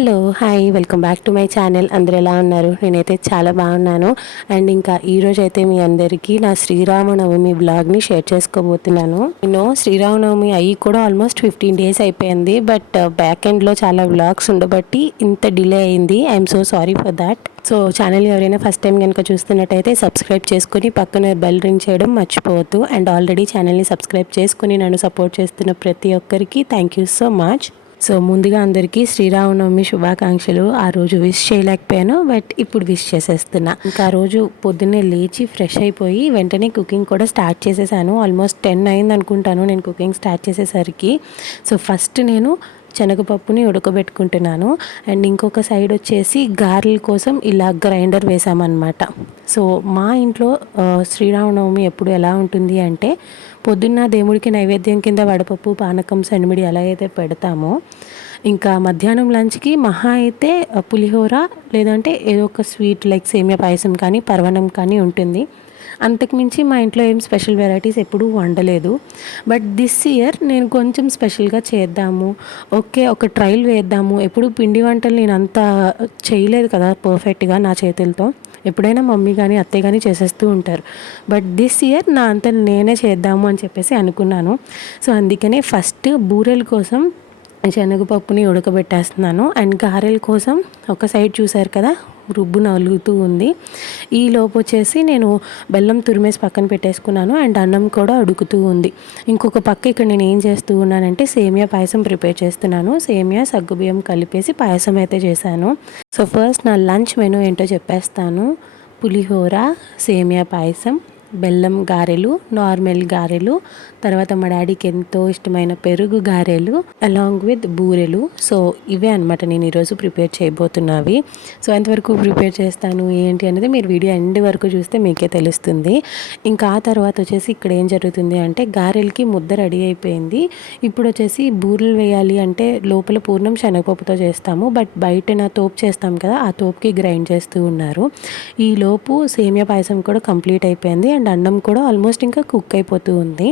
Hello hi welcome back to my channel. అందరు ఎలా ఉన్నారు? నేనైతే చాలా బాగున్నాను. అండ్ ఇంకా ఈరోజు అయితే మీ అందరికీ నా శ్రీరామనవమి బ్లాగ్ని షేర్ చేసుకోబోతున్నాను. నేను శ్రీరామనవమి అయ్యి కూడా ఆల్మోస్ట్ 15 days అయిపోయింది. బట్ బ్యాక్ ఎండ్లో చాలా వ్లాగ్స్ ఉండబట్టి ఇంత డిలే అయింది. I'm so sorry for that. So channel ఎవరైనా ఫస్ట్ టైం కనుక చూస్తున్నట్టయితే సబ్స్క్రైబ్ చేసుకుని పక్కన బెల్ రింగ్ చేయడం మర్చిపోవద్దు. అండ్ ఆల్రెడీ ఛానల్ని సబ్స్క్రైబ్ చేసుకుని నన్ను సపోర్ట్ చేస్తున్న ప్రతి ఒక్కరికి thank you so much. So ముందుగా అందరికీ శ్రీరామనవమి శుభాకాంక్షలు. ఆ రోజు విష్ చేయలేకపోయాను, బట్ ఇప్పుడు విష్ చేసేస్తున్నా. ఇంకా ఆ రోజు పొద్దున్నే లేచి ఫ్రెష్ అయిపోయి వెంటనే కుకింగ్ కూడా స్టార్ట్ చేసేసాను. ఆల్మోస్ట్ 10 అయింది అనుకుంటాను నేను కుకింగ్ స్టార్ట్ చేసేసరికి. సో ఫస్ట్ నేను శనగపప్పుని ఉడకబెట్టుకుంటున్నాను. అండ్ ఇంకొక సైడ్ వచ్చేసి గారెల కోసం ఇలా గ్రైండర్ వేసామన్నమాట. సో మా ఇంట్లో శ్రీరామనవమి ఎప్పుడు ఎలా ఉంటుంది అంటే పొద్దున్న దేవుడికి నైవేద్యం కింద వడపప్పు, పానకం, సన్నిమిడి ఎలా అయితే పెడతామో ఇంకా మధ్యాహ్నం లంచ్కి మహా అయితే పులిహోర లేదంటే ఏదో ఒక స్వీట్ లైక్ సేమియా పాయసం కానీ పరవన్నం కానీ ఉంటుంది. అంతకుమించి మా ఇంట్లో ఏం స్పెషల్ వెరైటీస్ ఎప్పుడూ వండలేదు. బట్ దిస్ ఇయర్ నేను కొంచెం స్పెషల్గా చేద్దాము, ఓకే ఒక ట్రయల్ వేద్దాము. ఎప్పుడు పిండి వంటలు నేను అంత చేయలేదు కదా పర్ఫెక్ట్గా నా చేతులతో. ఎప్పుడైనా మమ్మీ కానీ అత్తయ్య కానీ చేసేస్తూ ఉంటారు. బట్ దిస్ ఇయర్ నా అంత నేనే చేద్దాము అని చెప్పేసి అనుకున్నాను. సో అందుకనే ఫస్ట్ బూరెల కోసం శనగపప్పుని ఉడకబెట్టేస్తున్నాను. అండ్ గారెల కోసం ఒక సైడ్ చూసారు కదా రుబ్బు నలుగుతూ ఉంది. ఈ లోపు వచ్చేసి నేను బెల్లం తురిమేసి పక్కన పెట్టేసుకున్నాను. అండ్ అన్నం కూడా ఉడుకుతూ ఉంది. ఇంకొక పక్క ఇక్కడ నేను ఏం చేస్తూ ఉన్నానంటే సేమియా పాయసం ప్రిపేర్ చేస్తున్నాను. సేమియా సగ్గుబియ్యం కలిపేసి పాయసం అయితే చేశాను. సో ఫస్ట్ నా లంచ్ మెనూ ఏంటో చెప్పేస్తాను. పులిహోర, సేమియా పాయసం, బెల్లం గారెలు, నార్మల్ గారెలు, తర్వాత మా డాడీకి ఎంతో ఇష్టమైన పెరుగు గారెలు అలాంగ్ విత్ బూరెలు. సో ఇవే అనమాట నేను ఈరోజు ప్రిపేర్ చేయబోతున్నవి. సో ఎంతవరకు ప్రిపేర్ చేస్తాను ఏంటి అనేది మీరు వీడియో ఎండ్ వరకు చూస్తే మీకే తెలుస్తుంది. ఇంకా ఆ తర్వాత వచ్చేసి ఇక్కడ ఏం జరుగుతుంది అంటే గారెలకి ముద్ద రెడీ అయిపోయింది. ఇప్పుడు వచ్చేసి బూరెలు వేయాలి అంటే లోపల పూర్ణం శనగపప్పుతో చేస్తాము. బట్ బయట నా తోపు చేస్తాం కదా ఆ తోపుకి గ్రైండ్ చేస్తూ ఉన్నారు. ఈ లోపు సేమియా పాయసం కూడా కంప్లీట్ అయిపోయింది. అండ్ అన్నం కూడా ఆల్మోస్ట్ ఇంకా కుక్ అయిపోతూ ఉంది.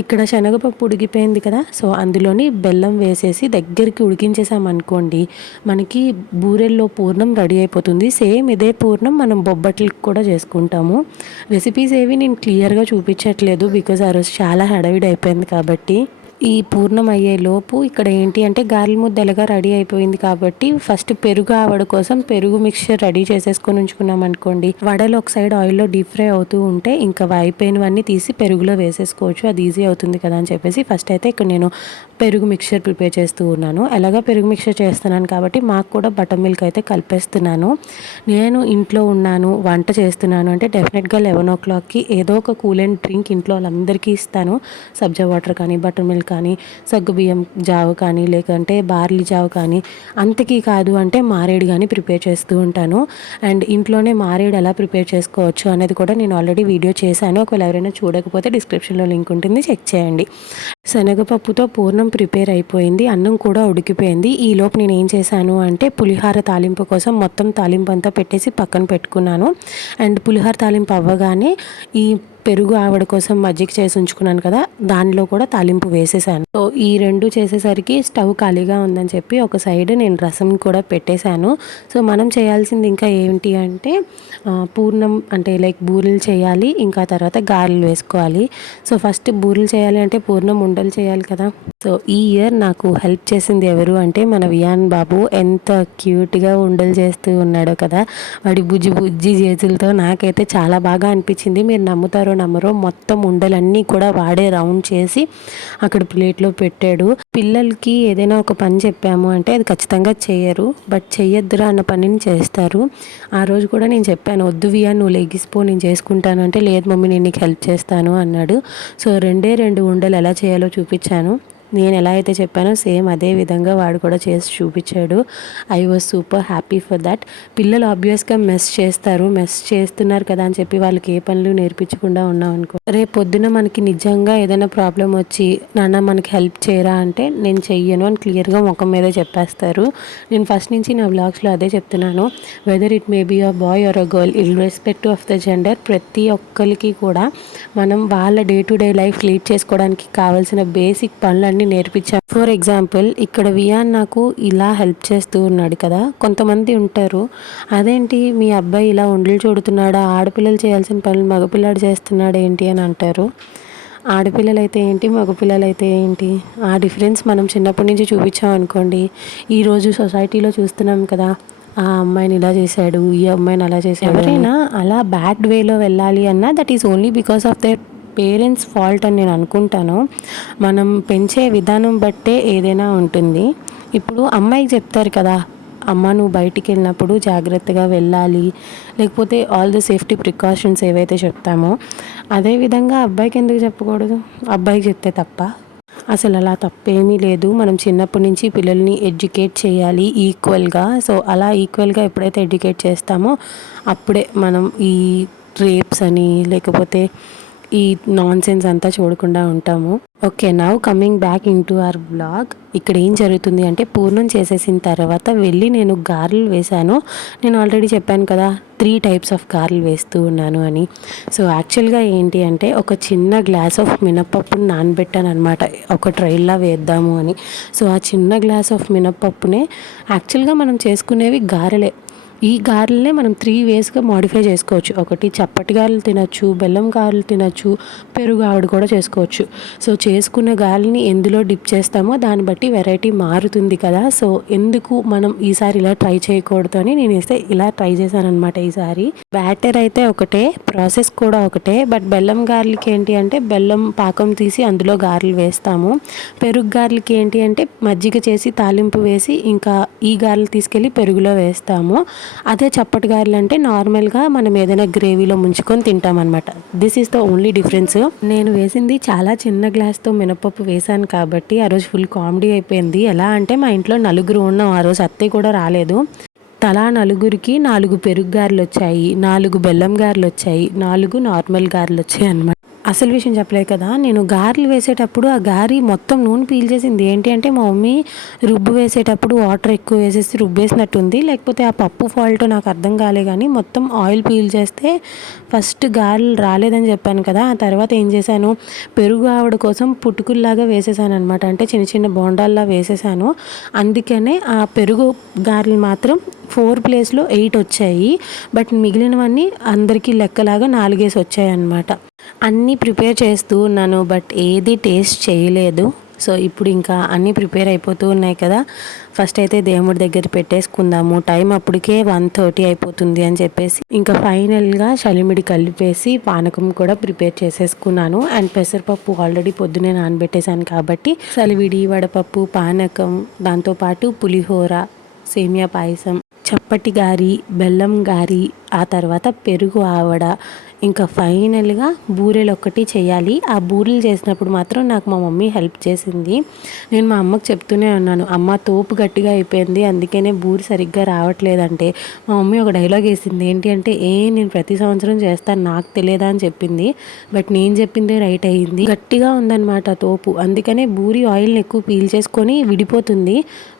ఇక్కడ శనగపప్పు ఉడికిపోయింది కదా, సో అందులోని బెల్లం వేసేసి దగ్గరికి ఉడికించేసామనుకోండి మనకి బూరెల్లో పూర్ణం రెడీ అయిపోతుంది. సేమ్ ఇదే పూర్ణం మనం బొబ్బట్లకి కూడా చేసుకుంటాము. రెసిపీస్ ఏవి నేను క్లియర్గా చూపించట్లేదు బికాజ్ ఆ రోజు చాలా హడావిడి అయిపోయింది కాబట్టి. ఈ పూర్ణం అయ్యే లోపు ఇక్కడ ఏంటి అంటే గారెల ముద్ద ఎలాగా రెడీ అయిపోయింది కాబట్టి ఫస్ట్ పెరుగు ఆవడ కోసం పెరుగు మిక్చర్ రెడీ చేసేసుకొని ఉంచుకున్నాం అనుకోండి. వడలు ఒక సైడ్ ఆయిల్లో డీప్ ఫ్రై అవుతూ ఉంటే ఇంకా అయిపోయినవన్నీ తీసి పెరుగులో వేసేసుకోవచ్చు, అది ఈజీ అవుతుంది కదా అని చెప్పేసి ఫస్ట్ అయితే ఇక్కడ నేను పెరుగు మిక్చర్ ప్రిపేర్ చేస్తూ ఉన్నాను. ఎలాగా పెరుగు మిక్చర్ చేస్తున్నాను కాబట్టి మాకు కూడా బటర్ మిల్క్ అయితే కలిపేస్తున్నాను. నేను ఇంట్లో ఉన్నాను వంట చేస్తున్నాను అంటే డెఫినెట్గా 11 o'clockకి ఏదో ఒక కూల్ అండ్ డ్రింక్ ఇంట్లో వాళ్ళందరికీ ఇస్తాను. సబ్జా వాటర్ కానీ బటర్ మిల్క్ కానీ సగ్గుబియ్యం జావ కానీ లేకంటే బార్లీ జావ కానీ, అంతకీ కాదు అంటే మారేడు కానీ ప్రిపేర్ చేస్తూ ఉంటాను. అండ్ ఇంట్లోనే మారేడు ఎలా ప్రిపేర్ చేసుకోవచ్చు అనేది కూడా నేను ఆల్రెడీ వీడియో చేశాను. ఒకవేళ ఎవరైనా చూడకపోతే డిస్క్రిప్షన్లో లింక్ ఉంటుంది, చెక్ చేయండి. శనగపప్పుతో పూర్ణం ప్రిపేర్ అయిపోయింది. అన్నం కూడా ఉడికిపోయింది. ఈ లోపు నేను ఏం చేశాను అంటే పులిహోర తాలింపు కోసం మొత్తం తాలింపు అంతా పెట్టేసి పక్కన పెట్టుకున్నాను. అండ్ పులిహోర తాలింపు అవ్వగానే ఈ పెరుగు ఆవడ కోసం మజ్జిగ చేసి ఉంచుకున్నాను కదా దానిలో కూడా తాలింపు వేసేసాను. సో ఈ రెండు చేసేసరికి స్టవ్ ఖాళీగా ఉందని చెప్పి ఒక సైడ్ నేను రసం కూడా పెట్టేశాను. సో మనం చేయాల్సింది ఇంకా ఏంటి అంటే పూర్ణం అంటే లైక్ బూరెలు చేయాలి, ఇంకా తర్వాత గారెలు వేసుకోవాలి. సో ఫస్ట్ బూరెలు చేయాలి అంటే పూర్ణం ఉండలు చేయాలి కదా. సో ఈ ఇయర్ నాకు హెల్ప్ చేసింది ఎవరు అంటే మన వియాన్ బాబు. ఎంత క్యూట్గా ఉండలు చేస్తూ ఉన్నాడో కదా, వాడి బుజ్జి బుజ్జి చేతులతో నాకైతే చాలా బాగా అనిపించింది. మీరు నమ్ముతారో నమ్మరో మొత్తం ఉండలన్నీ కూడా వాడే రౌండ్ చేసి అక్కడ ప్లేట్లో పెట్టాడు. పిల్లలకి ఏదైనా ఒక పని చెప్పాము అంటే అది ఖచ్చితంగా చేయరు, బట్ చెయ్యొద్దురా అన్న పనిని చేస్తారు. ఆ రోజు కూడా నేను చెప్పాను వద్దు వియా నువ్వు లెగిసిపో నేను చేసుకుంటాను అంటే లేదు మమ్మీ నేను నీకు హెల్ప్ చేస్తాను అన్నాడు. సో 2 ఉండలు ఎలా చేయాలో చూపించాను. నేను ఎలా అయితే చెప్పానో సేమ్ అదే విధంగా వాడు కూడా చేసి చూపించాడు. I was super happy for that. పిల్లలు ఆబ్వియస్గా మెస్ చేస్తారు, మెస్ చేస్తున్నారు కదా అని చెప్పి వాళ్ళకి ఏ పనులు నేర్పించకుండా ఉన్నాం అనుకో, రేపు పొద్దున మనకి నిజంగా ఏదైనా ప్రాబ్లం వచ్చి నాన్న మనకి హెల్ప్ చేయరా అంటే నేను చెయ్యను అని క్లియర్గా ముఖం మీదే చెప్పేస్తారు. నేను ఫస్ట్ నుంచి నా వ్లాగ్స్లో అదే చెప్తున్నాను. Whether it may be a boy or a girl, irrespective of the gender, ప్రతి ఒక్కరికి కూడా మనం వాళ్ళ day to day life lead చేసుకోవడానికి కావాల్సిన బేసిక్ పనులన్నీ అవన్నీ నేర్పించాను. ఫర్ ఎగ్జాంపుల్ ఇక్కడ వియాన్ నాకు ఇలా హెల్ప్ చేస్తూ ఉన్నాడు కదా. కొంతమంది ఉంటారు, అదేంటి మీ అబ్బాయి ఇలా వంటలు చూడుతున్నాడా, ఆడపిల్లలు చేయాల్సిన పనులు మగపిల్లాడు చేస్తున్నాడు ఏంటి అని అంటారు. ఆడపిల్లలైతే ఏంటి, మగపిల్లలైతే ఏంటి, ఆ డిఫరెన్స్ మనం చిన్నప్పటి నుంచి చూపించాం అనుకోండి. ఈరోజు సొసైటీలో చూస్తున్నాం కదా, ఆ అమ్మాయిని ఇలా చేశాడు, ఈ అమ్మాయిని అలా చేశాడు. ఎవరైనా అలా బ్యాడ్ వేలో వెళ్ళాలి అన్నా that is only because of their parents fault అని నేను అనుకుంటాను. మనం పెంచే విధానం బట్టే ఏదైనా ఉంటుంది. ఇప్పుడు అమ్మాయికి చెప్తారు కదా, అమ్మ నువ్వు బయటికి వెళ్ళినప్పుడు జాగ్రత్తగా వెళ్ళాలి, లేకపోతే ఆల్ ది సేఫ్టీ ప్రికాషన్స్ ఏవైతే చెప్తామో అదేవిధంగా అబ్బాయికి ఎందుకు చెప్పకూడదు? అబ్బాయికి చెప్తే తప్ప? అసలు అలా తప్పేమీ లేదు. మనం చిన్నప్పటి నుంచి పిల్లల్ని ఎడ్యుకేట్ చేయాలి ఈక్వల్గా. సో అలా ఈక్వల్గా ఎప్పుడైతే ఎడ్యుకేట్ చేస్తామో అప్పుడే మనం ఈ రేప్స్ అని లేకపోతే ఈ నాన్ సెన్స్ అంతా చూడకుండా ఉంటాము. Okay, now coming back in to our blog. ఇక్కడ ఏం జరుగుతుంది అంటే పూర్ణం చేసేసిన తర్వాత వెళ్ళి నేను గారెలు వేశాను. నేను ఆల్రెడీ చెప్పాను కదా 3 టైప్స్ ఆఫ్ గారెలు వేస్తూ ఉన్నాను అని. సో యాక్చువల్గా ఏంటి అంటే ఒక చిన్న గ్లాస్ ఆఫ్ మినప్పప్పుని నానబెట్టాను అనమాట, ఒక ట్రైల్లా వేద్దాము అని. సో ఆ చిన్న గ్లాస్ ఆఫ్ మినప్పప్పునే యాక్చువల్గా మనం చేసుకునేవి గారెలే. ఈ గారెలనే మనం 3 వేస్గా మోడిఫై చేసుకోవచ్చు. ఒకటి చప్పటి గారెలు తినచ్చు, బెల్లం గారెలు తినచ్చు, పెరుగు ఆవిడ కూడా చేసుకోవచ్చు. సో చేసుకున్న గారెని ఎందులో డిప్ చేస్తామో దాన్ని బట్టి వెరైటీ మారుతుంది కదా. సో ఎందుకు మనం ఈసారి ఇలా ట్రై చేయకూడదు అని నేనైతే ఇలా ట్రై చేశాను అనమాట. ఈసారి బ్యాటర్ అయితే ఒకటే, ప్రాసెస్ కూడా ఒకటే. బట్ బెల్లం గారెలకి ఏంటి అంటే బెల్లం పాకం తీసి అందులో గారెలు వేస్తాము. పెరుగు గారెలకి ఏంటి అంటే మజ్జిగ చేసి తాలింపు వేసి ఇంకా ఈ గారెలు తీసుకెళ్ళి పెరుగులో వేస్తాము. అదే చప్పటి గారెలు అంటే నార్మల్గా మనం ఏదైనా గ్రేవీలో ముంచుకొని తింటాం అనమాట. This is the only difference. నేను వేసింది చాలా చిన్న గ్లాస్తో మినపప్పు వేశాను కాబట్టి ఆ రోజు ఫుల్ కామెడీ అయిపోయింది. ఎలా అంటే మా ఇంట్లో నలుగురు ఉన్నాం ఆ రోజు, అత్తయ్య కూడా రాలేదు. తలా నలుగురికి 4 పెరుగు గారెలు వచ్చాయి, 4 బెల్లం గారెలు వచ్చాయి, 4 నార్మల్ గారెలు వచ్చాయి అనమాట. అసలు విషయం చెప్పలేదు కదా, నేను గారెలు వేసేటప్పుడు ఆ గారి మొత్తం నూనె పీల్చేసింది. ఏంటి అంటే మా మమ్మీ రుబ్బు వేసేటప్పుడు వాటర్ ఎక్కువ వేసేసి రుబ్బేసినట్టుంది, లేకపోతే ఆ పప్పు ఫాల్ట్ నాకు అర్థం కాలే. కానీ మొత్తం ఆయిల్ పీల్ చేస్తే ఫస్ట్ గారెలు రాలేదని చెప్పాను కదా. ఆ తర్వాత ఏం చేశాను, పెరుగు ఆవిడ కోసం పుట్టుకుల్లాగా వేసేసాను అనమాట. అంటే చిన్న చిన్న బోండాల్లా వేసేసాను. అందుకనే ఆ పెరుగు గారెలు మాత్రం 4 ప్లేస్లో 8 వచ్చాయి. బట్ మిగిలినవన్నీ అందరికీ లెక్కలాగా 4 వచ్చాయి అన్నమాట. అన్నీ ప్రిపేర్ చేస్తూ ఉన్నాను బట్ ఏది టేస్ట్ చేయలేదు. సో ఇప్పుడు ఇంకా అన్నీ ప్రిపేర్ అయిపోతూ ఉన్నాయి కదా. ఫస్ట్ అయితే దేవుడి దగ్గర పెట్టేసుకుందాము, టైం అప్పటికే 1:30 అయిపోతుంది అని చెప్పేసి ఇంకా ఫైనల్గా చలిమిడి కలిపేసి పానకం కూడా ప్రిపేర్ చేసేసుకున్నాను. అండ్ పెసరపప్పు ఆల్రెడీ పొద్దునే నానబెట్టేశాను కాబట్టి చలివిడి, వడపప్పు, పానకం, దాంతోపాటు పులిహోర, సేమియా పాయసం, చప్పటి గారి, బెల్లం గారి, ఆ తర్వాత పెరుగు ఆవడ, ఇంకా ఫైనల్గా బూరెలు ఒక్కటి చేయాలి. ఆ బూరెలు చేసినప్పుడు మాత్రం నాకు మా మమ్మీ హెల్ప్ చేసింది. నేను మా అమ్మకు చెప్తూనే ఉన్నాను, అమ్మ తోపు గట్టిగా అయిపోయింది అందుకనే బూరి సరిగ్గా రావట్లేదంటే మా మమ్మీ ఒక డైలాగ్ వేసింది. ఏంటి అంటే నేను ప్రతి సంవత్సరం చేస్తాను నాకు తెలియదా అని చెప్పింది. బట్ నేను చెప్పిందే రైట్ అయ్యింది. గట్టిగా ఉందన్నమాట తోపు, అందుకనే బూరి ఆయిల్ని ఎక్కువ పీల్ చేసుకొని విడిపోతుంది.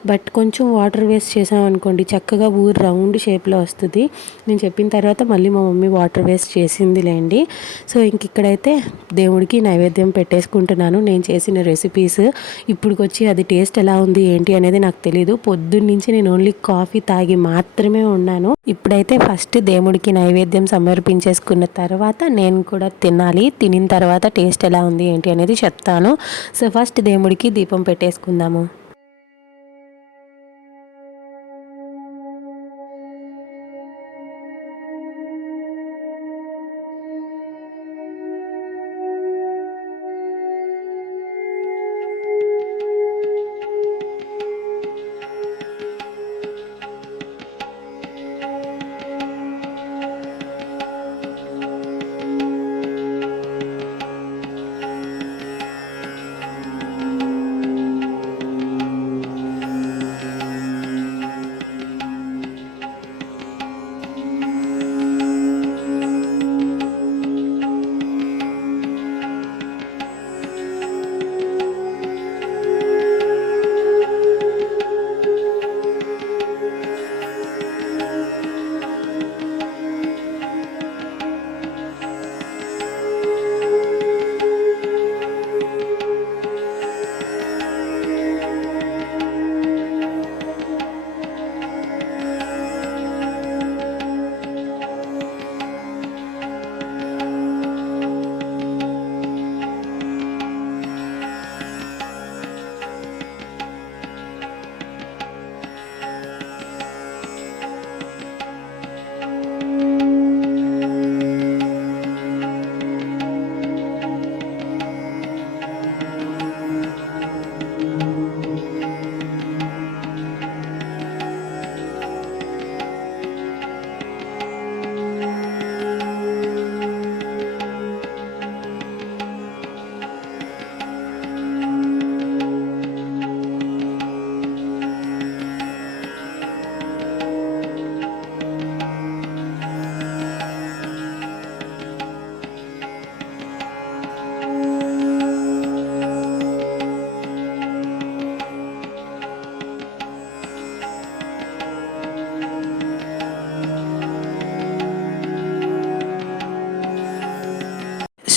బట్ కొంచెం వాటర్ వేస్ట్ చేసామనుకోండి చక్కగా బూరి రౌండ్ షేప్లో వస్తుంది. నేను చెప్పిన తర్వాత మళ్ళీ మా మమ్మీ వాటర్ వేస్ట్ చేసిందిలేండి. సో ఇంక ఇక్కడైతే దేవుడికి నైవేద్యం పెట్టేసుకుంటున్నాను నేను చేసిన రెసిపీస్. ఇప్పుడుకొచ్చి అది టేస్ట్ ఎలా ఉంది ఏంటి అనేది నాకు తెలియదు. పొద్దున్నుంచి నేను ఓన్లీ కాఫీ తాగి మాత్రమే ఉన్నాను. ఇప్పుడైతే ఫస్ట్ దేవుడికి నైవేద్యం సమర్పించేసుకున్న తర్వాత నేను కూడా తినాలి. తినిన తర్వాత టేస్ట్ ఎలా ఉంది ఏంటి అనేది చెప్తాను. సో ఫస్ట్ దేవుడికి దీపం పెట్టేసుకుందాము.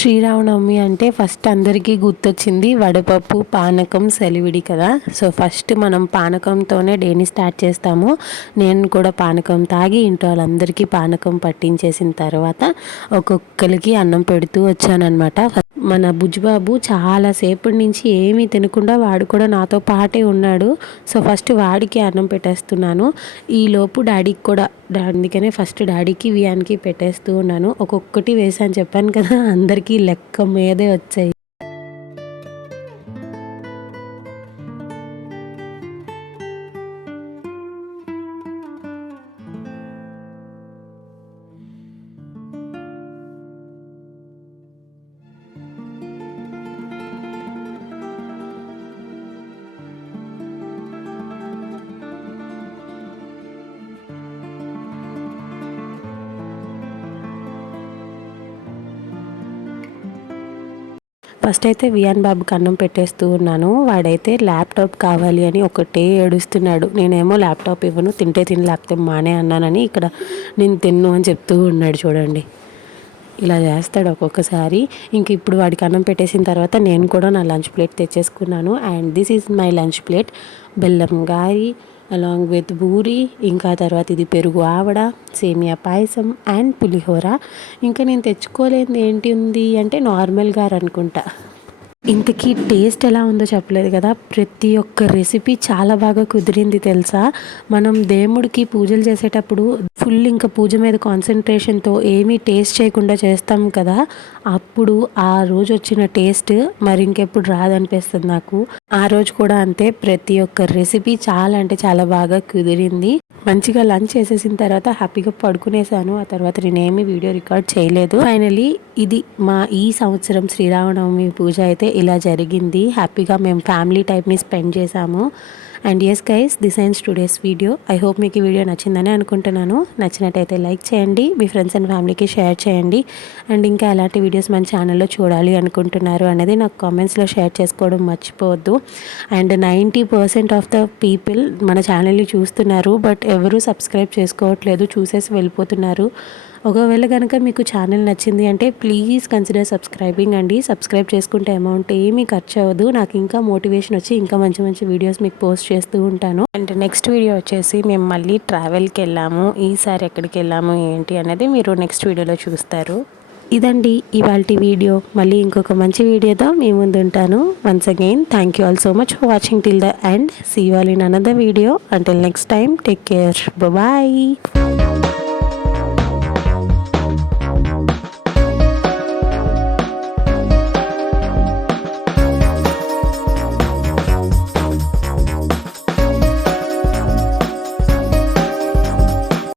శ్రీరామనవమి అంటే ఫస్ట్ అందరికీ గుర్తొచ్చింది వడపప్పు, పానకం, సెలివిడి కదా. సో ఫస్ట్ మనం పానకంతోనే డేని స్టార్ట్ చేస్తాము. నేను కూడా పానకం తాగి ఇంట్లో వాళ్ళందరికీ పానకం పట్టించేసిన తర్వాత ఒక్కొక్కరికి అన్నం పెడుతూ వచ్చానమాట. మన బుజ్జిబాబు చాలాసేపటి నుంచి ఏమీ తినకుండా వాడు కూడా నాతో పాటే ఉన్నాడు. సో ఫస్ట్ వాడికి అన్నం పెట్టేస్తున్నాను. ఈలోపు డాడీకి కూడా, అందుకనే ఫస్ట్ డాడీకి వియాన్కి పెట్టేస్తూ ఉన్నాను. ఒక్కొక్కటి వేసాను చెప్పాను కదా, అందరికీ లెక్క మీదే వచ్చాయి. ఫస్ట్ అయితే వియాన్ బాబుకి అన్నం పెట్టేస్తూ ఉన్నాను. వాడైతే ల్యాప్టాప్ కావాలి అని ఒకటే ఏడుస్తున్నాడు. నేనేమో ల్యాప్టాప్ ఇవ్వను, తింటే తిని లేకపోతే మానే అన్నానని ఇక్కడ నేను తిన్ను అని చెప్తూ ఉన్నాడు. చూడండి ఇలా చేస్తాడు ఒక్కొక్కసారి. ఇంక ఇప్పుడు వాడికి అన్నం పెట్టేసిన తర్వాత నేను కూడా నా లంచ్ ప్లేట్ తెచ్చేసుకున్నాను. And this is my lunch plate. బెల్లం గారి అలాంగ్ విత్ బూరి, ఇంకా తర్వాత ఇది పెరుగు ఆవడ, సేమియా పాయసం అండ్ పులిహోర. ఇంకా నేను తెచ్చుకోలేనిది ఏంటి ఉంది అంటే నార్మల్గా అనుకుంటా. ఇంతకీ టేస్ట్ ఎలా ఉందో చెప్పలేదు కదా. ప్రతి ఒక్క రెసిపీ చాలా బాగా కుదిరింది తెలుసా. మనం దేవుడికి పూజలు చేసేటప్పుడు ఫుల్ ఇంకా పూజ మీద కాన్సన్ట్రేషన్తో ఏమీ టేస్ట్ చేయకుండా చేస్తాం కదా, అప్పుడు ఆ రోజు వచ్చిన టేస్ట్ మరి ఇంకెప్పుడు రాదనిపిస్తుంది నాకు. ఆ రోజు కూడా అంతే. ప్రతి ఒక్క రెసిపీ చాలా అంటే చాలా బాగా కుదిరింది. మంచిగా లంచ్ చేసేసిన తర్వాత హ్యాపీగా పడుకునేసాను. ఆ తర్వాత నేనేమి వీడియో రికార్డ్ చేయలేదు. ఫైనలీ ఇది మా ఈ సంవత్సరం శ్రీరామనవమి పూజ అయితే ఇలా జరిగింది. హ్యాపీగా మేము ఫ్యామిలీ టైప్ని స్పెండ్ చేసాము. And yes guys, this ends today's video. I hope మీకు ఈ వీడియో నచ్చిందని అనుకుంటున్నాను. నచ్చినట్టయితే లైక్ చేయండి, మీ ఫ్రెండ్స్ అండ్ ఫ్యామిలీకి షేర్ చేయండి. అండ్ ఇంకా ఎలాంటి వీడియోస్ మన ఛానల్లో చూడాలి అనుకుంటున్నారు అనేది నాకు కామెంట్స్లో షేర్ చేసుకోవడం మర్చిపోవద్దు. అండ్ 90% ఆఫ్ ద పీపుల్ మన ఛానల్ని చూస్తున్నారు, బట్ ఎవరు సబ్స్క్రైబ్ చేసుకోవట్లేదు, చూసేసి వెళ్ళిపోతున్నారు. ఒకవేళ కనుక మీకు ఛానల్ నచ్చింది అంటే ప్లీజ్ కన్సిడర్ సబ్స్క్రైబింగ్ అండి. సబ్స్క్రైబ్ చేసుకుంటే అమౌంట్ ఏమీ ఖర్చు అవ్వదు. నాకు ఇంకా మోటివేషన్ వచ్చి ఇంకా మంచి మంచి వీడియోస్ మీకు పోస్ట్ చేస్తూ ఉంటాను. అండ్ నెక్స్ట్ వీడియో వచ్చేసి మేము మళ్ళీ ట్రావెల్కి వెళ్ళాము. ఈసారి ఎక్కడికి వెళ్ళాము ఏంటి అనేది మీరు నెక్స్ట్ వీడియోలో చూస్తారు. ఇదండి ఇవాల్టి వీడియో. మళ్ళీ ఇంకొక మంచి వీడియోతో మీ ముందు ఉంటాను. Once again thank you all so much for watching till the end. See you all in another video. Until next time, take care, bye.